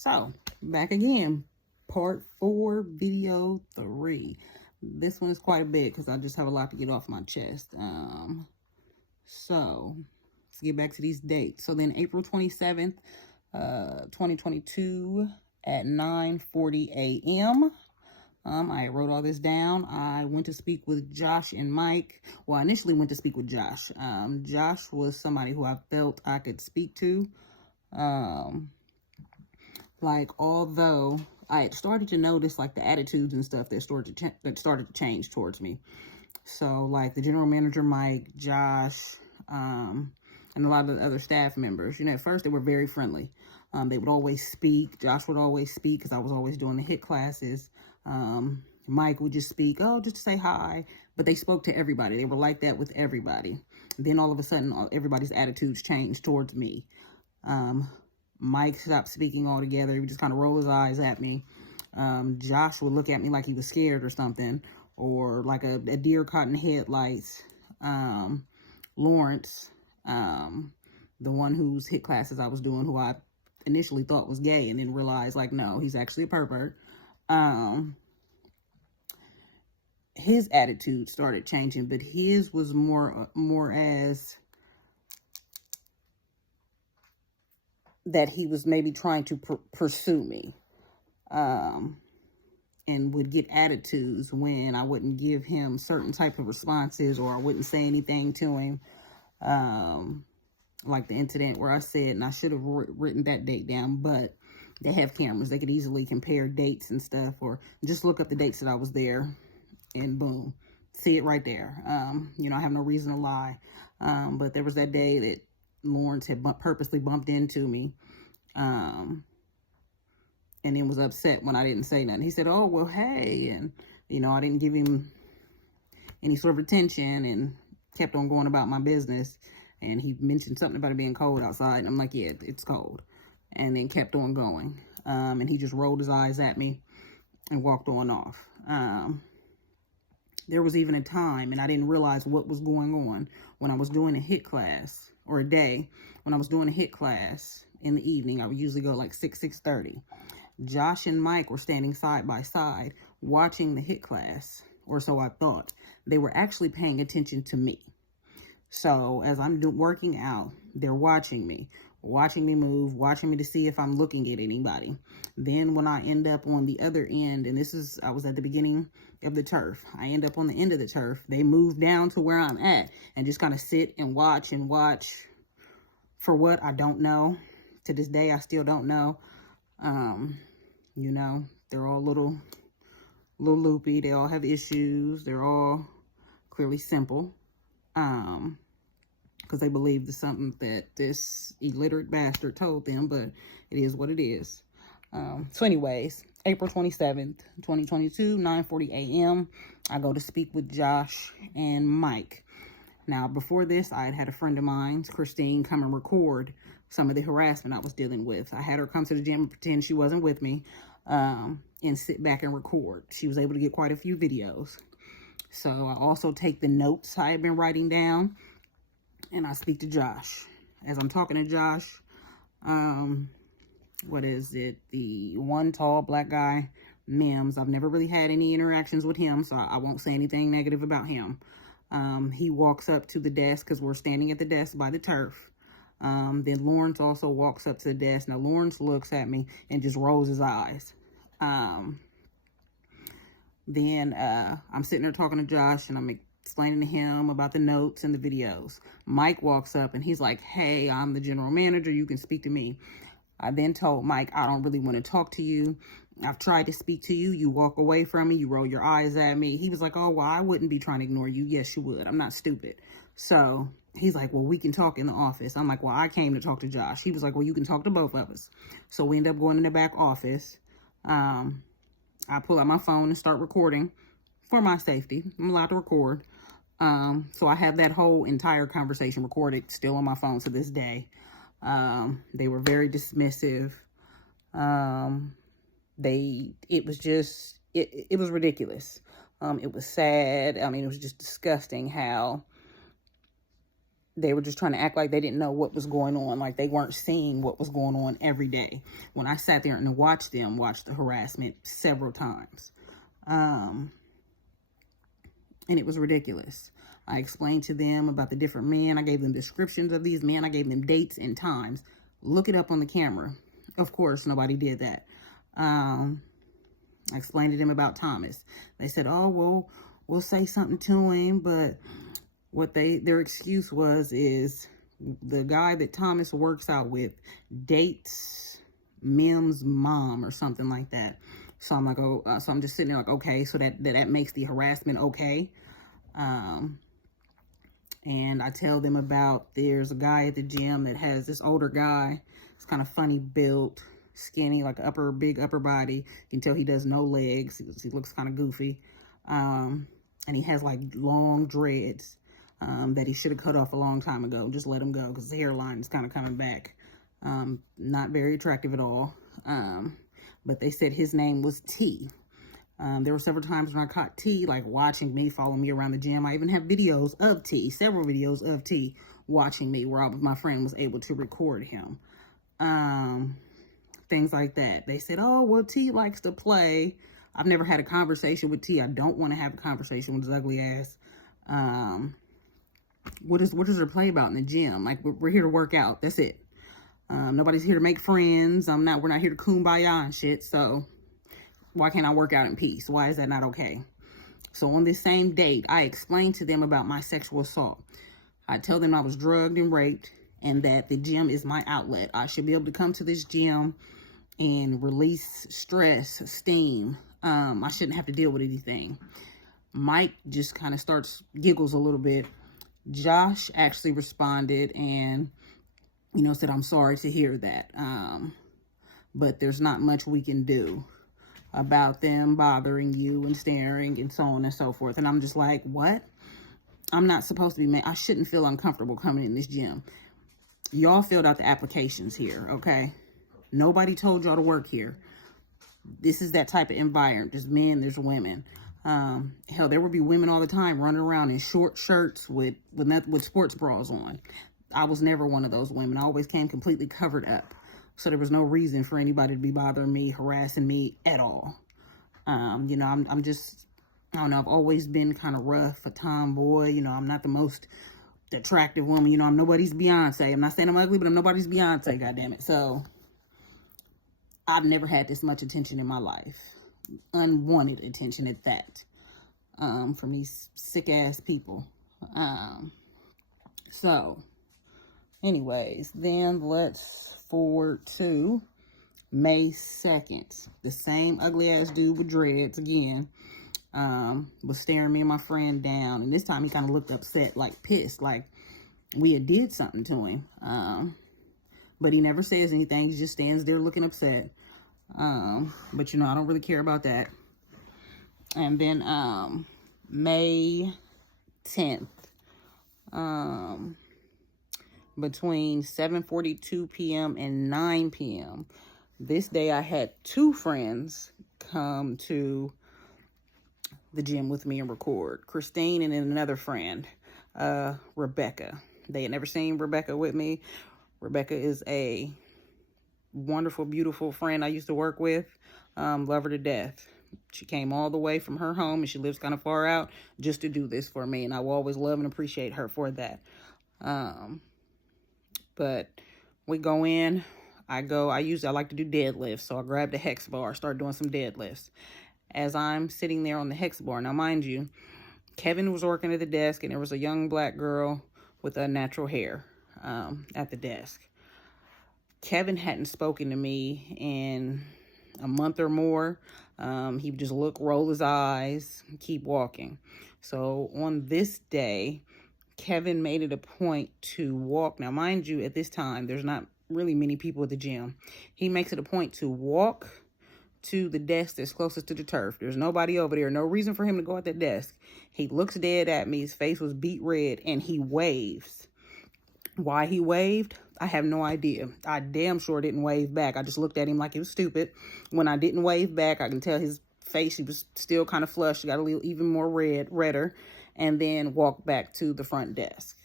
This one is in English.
So, back again, part 4, video 3. This one is quite a bit because I just have a lot to get off my chest. So, let's get back to these dates. So then April 27th, 2022 at 9:40 a.m. I wrote all this down. I went to speak with Josh and Mike. Well, I initially went to speak with Josh. Josh was somebody who I felt I could speak to. Like, although I had started to notice, like, the attitudes and stuff that started to change towards me. So, like, the general manager, Mike, Josh, and a lot of the other staff members, at first they were very friendly. They would always speak. Josh would always speak because I was always doing the HIT classes. Mike would just speak, just to say hi. But they spoke to everybody. They were like that with everybody. Then all of a sudden, everybody's attitudes changed towards me. Mike stopped speaking altogether. He would just kind of roll his eyes at me. Josh would look at me like he was scared or something, or like a deer caught in headlights. Lawrence, the one whose HIT classes I was doing, who I initially thought was gay and then realized, like, no, he's actually a pervert. His attitude started changing, but his was more as that he was maybe trying to pursue me, and would get attitudes when I wouldn't give him certain type of responses, or I wouldn't say anything to him. Like the incident where I said, and I should have written that date down, but they have cameras. They could easily compare dates and stuff, or just look up the dates that I was there, and boom, see it right there. I have no reason to lie. But there was that day that Lawrence had purposely bumped into me, and then was upset when I didn't say nothing. He said, "Oh, well, hey," and I didn't give him any sort of attention, and kept on going about my business. And he mentioned something about it being cold outside, and I'm like, "Yeah, it's cold," and then kept on going. And he just rolled his eyes at me and walked on off. There was even a time, and I didn't realize what was going on, when I was doing a HIT class, or a day, when I was doing a HIT class in the evening. I would usually go like 6:30. Josh and Mike were standing side by side watching the HIT class, or so I thought. They were actually paying attention to me. So as I'm working out, they're watching me move, watching me to see if I'm looking at anybody. Then when I end up on the other end, and I was at the beginning of the turf. I end up on the end of the turf. They move down to where I'm at and just kind of sit and watch for what, I don't know. To this day, I still don't know. They're all a little loopy. They all have issues. They're all clearly simple. Because they believed it's something that this illiterate bastard told them, but it is what it is. So anyways, April 27th, 2022, 9:40 a.m., I go to speak with Josh and Mike. Now, before this, I had a friend of mine, Christine, come and record some of the harassment I was dealing with. I had her come to the gym and pretend she wasn't with me, and sit back and record. She was able to get quite a few videos. So I also take the notes I had been writing down, and I speak to Josh. As I'm talking to Josh, what is it? The one tall black guy, Mims. I've never really had any interactions with him, so I won't say anything negative about him. He walks up to the desk, because we're standing at the desk by the turf. Then Lawrence also walks up to the desk. Now, Lawrence looks at me and just rolls his eyes. Then I'm sitting there talking to Josh, and I'm explaining to him about the notes and the videos. Mike walks up, and he's like, "Hey, I'm the general manager. You can speak to me." I then told Mike, "I don't really want to talk to you. I've tried to speak to you. You walk away from me. You roll your eyes at me." He was like, "Oh, well, I wouldn't be trying to ignore you." "Yes, you would. I'm not stupid." So he's like, "Well, we can talk in the office." I'm like, "Well, I came to talk to Josh." He was like, "Well, you can talk to both of us." So we end up going in the back office. I pull out my phone and start recording for my safety. I'm allowed to record. So I have that whole entire conversation recorded, still on my phone to this day. They were very dismissive. It was ridiculous. It was sad. I mean, it was just disgusting how they were just trying to act like they didn't know what was going on, like they weren't seeing what was going on every day. When I sat there and watched them watch the harassment several times. And it was ridiculous. I explained to them about the different men. I gave them descriptions of these men. I gave them dates and times. Look it up on the camera. Of course, nobody did that. I explained to them about Thomas. They said, oh, well, we'll say something to him, but what their excuse is the guy that Thomas works out with dates Mim's mom or something like that. So I'm like, oh, so I'm just sitting there like, okay, so that makes the harassment okay. And I tell them about, there's a guy at the gym that has this older guy. It's kind of funny built, skinny, like big upper body. You can tell he does no legs. He looks kind of goofy. And he has like long dreads. That he should have cut off a long time ago. Just let him go because his hairline is kind of coming back. Not very attractive at all. But they said his name was T. There were several times when I caught T, like watching me, following me around the gym. I even have videos of T, several videos of T watching me where my friend was able to record him. Things like that. They said, oh, well, T likes to play. I've never had a conversation with T. I don't want to have a conversation with his ugly ass. What is there to play about in the gym? Like, we're here to work out. That's it. Nobody's here to make friends. We're not here to kumbaya and shit. So why can't I work out in peace? Why is that not okay? So on this same date, I explained to them about my sexual assault. I tell them I was drugged and raped and that the gym is my outlet. I should be able to come to this gym and release stress, steam. I shouldn't have to deal with anything. Mike just kind of giggles a little bit. Josh actually responded and, said, I'm sorry to hear that. But there's not much we can do about them bothering you and staring and so on and so forth. And I'm just like, what? I'm not supposed to be I shouldn't feel uncomfortable coming in this gym. Y'all filled out the applications here, okay? Nobody told y'all to work here. This is that type of environment. There's men, there's women. Hell, there would be women all the time running around in short shirts with sports bras on. I was never one of those women. I always came completely covered up. So there was no reason for anybody to be bothering me, harassing me at all. I'm just, I don't know, I've always been kind of rough, a tomboy. I'm not the most attractive woman. I'm nobody's Beyonce. I'm not saying I'm ugly, but I'm nobody's Beyonce, goddammit. So I've never had this much attention in my life. Unwanted attention at that, from these sick ass people. So anyways, then let's forward to May 2nd. The same ugly ass dude with dreads again, was staring me and my friend down. And this time he kind of looked upset, like pissed, like we had did something to him. But he never says anything. He just stands there looking upset. But I don't really care about that. And then, May 10th, between 7:42 p.m. and 9 p.m. This day I had two friends come to the gym with me and record. Christine and then another friend, Rebecca. They had never seen Rebecca with me. Rebecca is a wonderful, beautiful friend I used to work with. Love her to death. She came all the way from her home, and she lives kind of far out, just to do this for me, and I will always love and appreciate her for that. But we go in, I like to do deadlifts, so I grabbed a hex bar, start doing some deadlifts. As I'm sitting there on the hex bar, now mind you, Kevin was working at the desk, and there was a young black girl with natural hair at the desk. Kevin hadn't spoken to me in a month or more. He would just look, roll his eyes, keep walking. So on this day, Kevin made it a point to walk. Now, mind you, at this time, there's not really many people at the gym. He makes it a point to walk to the desk that's closest to the turf. There's nobody over there. No reason for him to go at that desk. He looks dead at me. His face was beet red, and he waves. Why he waved, I have no idea. I damn sure didn't wave back. I just looked at him like he was stupid. When I didn't wave back, I can tell his face, he was still kind of flushed, got a little even more redder, and then walked back to the front desk.